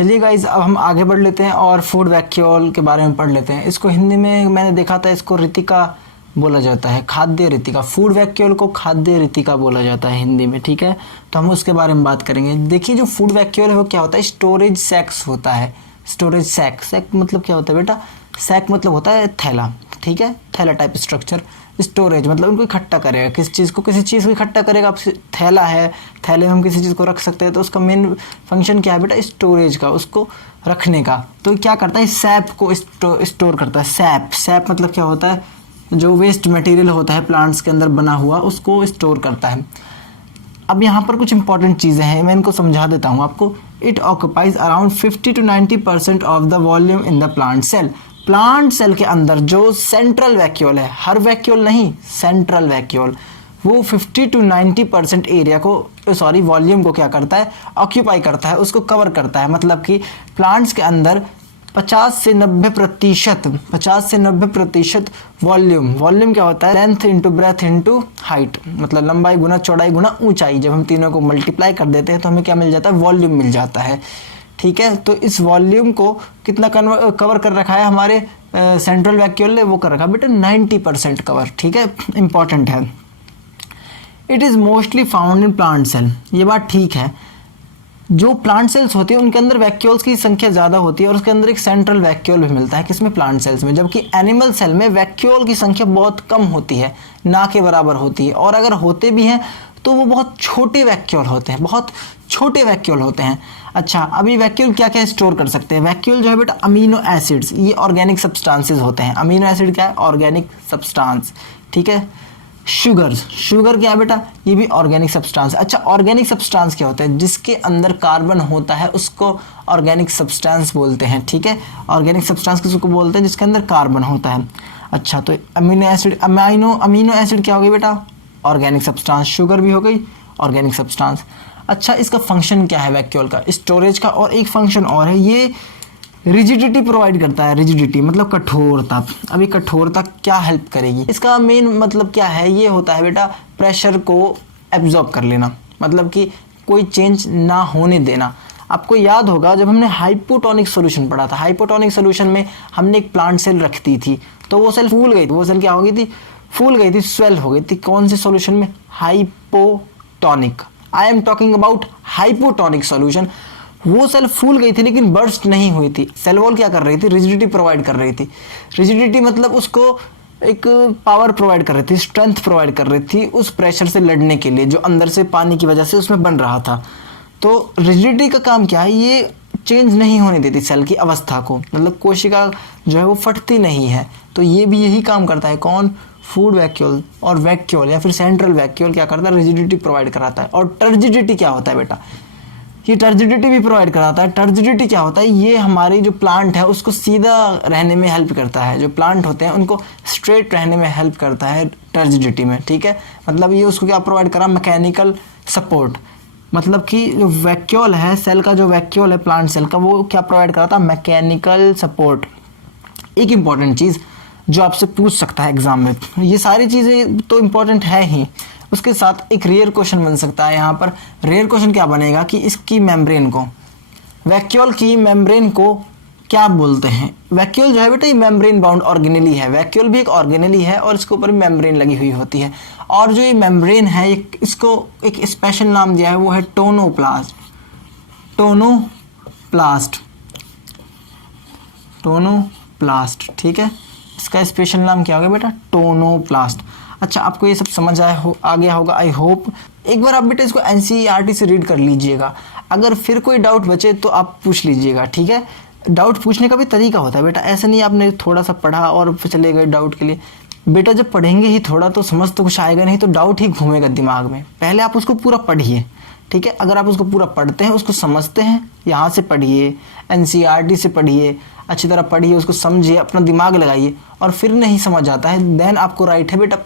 चलिए गाइज, अब हम आगे बढ़ लेते हैं और फूड वैक्यूल के बारे में पढ़ लेते हैं। इसको हिंदी में मैंने देखा था, इसको रितिका बोला जाता है, खाद्य रितिका। फूड वैक्यूल को खाद्य रितिका बोला जाता है हिंदी में, ठीक है। तो हम उसके बारे में बात करेंगे। देखिए, जो फूड वैक्यूल है वो क्या होता है, स्टोरेज सैक्स होता है। स्टोरेज सैक, सैक मतलब क्या होता है बेटा, सैक मतलब होता है थैला, ठीक है, थैला टाइप स्ट्रक्चर। स्टोरेज मतलब उनको इकट्ठा करेगा, किसी चीज़ को इकट्ठा करेगा। अब थैला है, थैले में हम किसी चीज़ को रख सकते हैं, तो उसका मेन फंक्शन क्या है बेटा, स्टोरेज का, उसको रखने का। तो क्या करता है, सैप को स्टोर करता है। सैप मतलब क्या होता है, जो वेस्ट मटेरियल होता है प्लांट्स के अंदर बना हुआ, उसको स्टोर करता है। अब यहाँ पर कुछ इंपॉर्टेंट चीज़ें हैं, मैं इनको समझा देता हूँ आपको। It occupies around 50 to 90% of the volume in the plant cell. Plant cell के अंदर जो सेंट्रल वैक्यूल है, हर वैक्यूल नहीं, सेंट्रल वैक्यूल, वो 50 to 90% एरिया को, वॉल्यूम को क्या करता है, ऑक्यूपाई करता है, उसको कवर करता है। मतलब कि प्लांट्स के अंदर 50 से 90% वॉल्यूम क्या होता है, length into breadth into height, मतलब लंबाई गुना चौड़ाई गुना ऊंचाई। जब हम तीनों को मल्टीप्लाई कर देते हैं तो हमें क्या मिल जाता है, वॉल्यूम मिल जाता है, ठीक है। तो इस वॉल्यूम को कितना कवर कर रखा है हमारे सेंट्रल वैक्यूल ने, वो कर रखा है बेटा 90% कवर, ठीक है, इंपॉर्टेंट है। It is mostly found in plant cell, ये बात ठीक है। जो प्लांट सेल्स होती है उनके अंदर वैक्यूल्स की संख्या ज़्यादा होती है और उसके अंदर एक सेंट्रल वैक्यूल भी मिलता है, किसमें, प्लांट सेल्स में। जबकि एनिमल सेल में वैक्यूल की संख्या बहुत कम होती है, ना के बराबर होती है, और अगर होते भी हैं तो वो बहुत छोटे वैक्यूल होते हैं, बहुत छोटे वैक्यूल होते हैं। अच्छा, अभी वैक्यूल क्या क्या स्टोर कर सकते हैं, वैक्यूल जो है बेटा अमीनो एसिड्स, ये ऑर्गेनिक सब्सटेंसेस होते हैं। अमीनो एसिड क्या है, ऑर्गेनिक सब्सटेंस, ठीक है। शुगर क्या है बेटा, ये भी ऑर्गेनिक सब्सटेंस। अच्छा, ऑर्गेनिक सब्सटेंस क्या होता है, जिसके अंदर कार्बन होता है उसको ऑर्गेनिक सब्सटेंस बोलते हैं, ठीक है। ऑर्गेनिक सब्सटेंस किसको बोलते हैं, जिसके अंदर कार्बन होता है। अच्छा, तो अमीनो एसिड क्या हो गई बेटा, ऑर्गेनिक सब्सटेंस। शुगर भी हो गई ऑर्गेनिक सब्सटेंस। अच्छा, इसका फंक्शन क्या है वैक्यूल का, स्टोरेज का, और एक फंक्शन और है, ये रिजिडिटी प्रोवाइड करता है। रिजिडिटी मतलब कठोरता। अभी कठोरता क्या हेल्प करेगी, इसका मेन मतलब क्या है, ये होता है बेटा प्रेशर को एब्जॉर्ब कर लेना, मतलब कि कोई चेंज ना होने देना। आपको याद होगा जब हमने हाइपोटोनिक सॉल्यूशन पढ़ा था, हाइपोटोनिक सॉल्यूशन में हमने एक प्लांट सेल रख दी थी, तो वो सेल फूल गई थी। वो सेल क्या हो गई थी, फूल गई थी, स्वेल हो गई थी। कौन से सॉल्यूशन में, hypotonic. I am talking about hypotonic solution. वो सेल फूल गई थी लेकिन बर्स्ट नहीं हुई थी। सेल वॉल क्या कर रही थी, रिजिडिटी प्रोवाइड कर रही थी। रिजिडिटी मतलब उसको एक पावर प्रोवाइड कर रही थी, स्ट्रेंथ प्रोवाइड कर रही थी उस प्रेशर से लड़ने के लिए जो अंदर से पानी की वजह से उसमें बन रहा था। तो रिजिडिटी का काम क्या है, ये चेंज नहीं होने देती सेल की अवस्था को, मतलब कोशिका जो है वो फटती नहीं है। तो ये भी यही काम करता है, कौन, फूड वैक्यूल। और वैक्यूल या फिर सेंट्रल वैक्यूल क्या करता है, रिजिडिटी प्रोवाइड कराता है। और टर्जिडिटी क्या होता है बेटा, ये टर्जिडिटी भी प्रोवाइड कराता है। टर्जिडिटी क्या होता है, ये हमारी जो प्लांट है उसको सीधा रहने में हेल्प करता है। जो प्लांट होते हैं उनको स्ट्रेट रहने में हेल्प करता है टर्जिडिटी में, ठीक है। मतलब ये उसको क्या प्रोवाइड करा, मैकेनिकल सपोर्ट। मतलब कि जो वैक्यूल है, सेल का जो वैक्यूल है प्लांट सेल का, वो क्या प्रोवाइड कराता है, मैकेनिकल सपोर्ट। एक इंपॉर्टेंट चीज़ जो आपसे पूछ सकता है एग्जाम में, ये सारी चीज़ें तो इंपॉर्टेंट है ही, उसके साथ एक रेयर क्वेश्चन बन सकता है। यहाँ पर रेयर क्वेश्चन क्या बनेगा कि इसकी मेम्ब्रेन को, वैक्यूल की मेम्ब्रेन को क्या बोलते हैं। वैक्यूल जो है बेटा ये मेम्ब्रेन बाउंड ऑर्गेनेली है। वैक्यूल भी एक ऑर्गेनेली है और इसके ऊपर मेम्ब्रेन लगी हुई होती है। और जो ये मेम्ब्रेन है, इसको एक स्पेशल नाम दिया है, वो है टोनोप्लास्ट। टोनोप्लास्ट, ठीक है। इसका स्पेशल नाम क्या होगा बेटा, टोनोप्लास्ट। अच्छा, आपको ये सब समझ आ गया होगा, आई होप। एक बार आप बेटा इसको एनसीईआरटी से रीड कर लीजिएगा। अगर फिर कोई डाउट बचे तो आप पूछ लीजिएगा, ठीक है। डाउट पूछने का भी तरीका होता है बेटा, ऐसा नहीं आपने थोड़ा सा पढ़ा और चले गए डाउट के लिए। बेटा जब पढ़ेंगे ही थोड़ा तो समझ तो कुछ आएगा नहीं, तो डाउट ही घूमेगा दिमाग में। पहले आप उसको पूरा पढ़िए, ठीक है। अगर आप उसको पूरा पढ़ते हैं, उसको समझते हैं, यहाँ से पढ़िए, एनसीईआरटी से पढ़िए, अच्छी तरह पढ़िए, उसको समझिए, अपना दिमाग लगाइए, और फिर नहीं समझ आता है देन आपको राइट है बेटा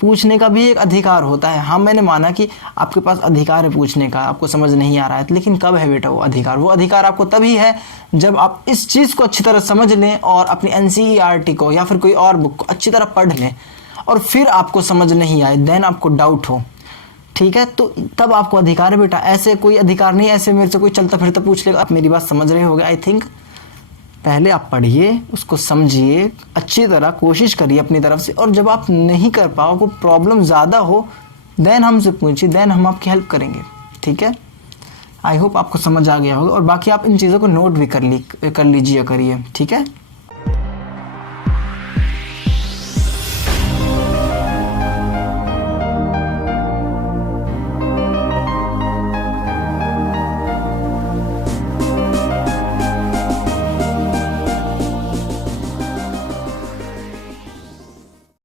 पूछने का भी एक अधिकार होता है। हाँ, मैंने माना कि आपके पास अधिकार है पूछने का, आपको समझ नहीं आ रहा है, लेकिन कब है बेटा वो अधिकार? वो अधिकार आपको तभी है जब आप इस चीज़ को अच्छी तरह समझ लें और अपनी एनसीईआरटी को या फिर कोई और बुक को अच्छी तरह पढ़ लें, और फिर आपको समझ नहीं आए, देन आपको डाउट हो, ठीक है, तो तब आपको अधिकार है बेटा, ऐसे कोई अधिकार नहीं, ऐसे मेरे से कोई चलता फिरता पूछ लेगा। आप मेरी बात समझ रहे होगे आई थिंक। पहले आप पढ़िए, उसको समझिए अच्छी तरह, कोशिश करिए अपनी तरफ से, और जब आप नहीं कर पाओ, को प्रॉब्लम ज़्यादा हो, देन हमसे पूछिए, देन हम आपकी हेल्प करेंगे। ठीक है, आई होप आपको समझ आ गया होगा, और बाकी आप इन चीज़ों को नोट भी कर लीजिए करिए। ठीक है।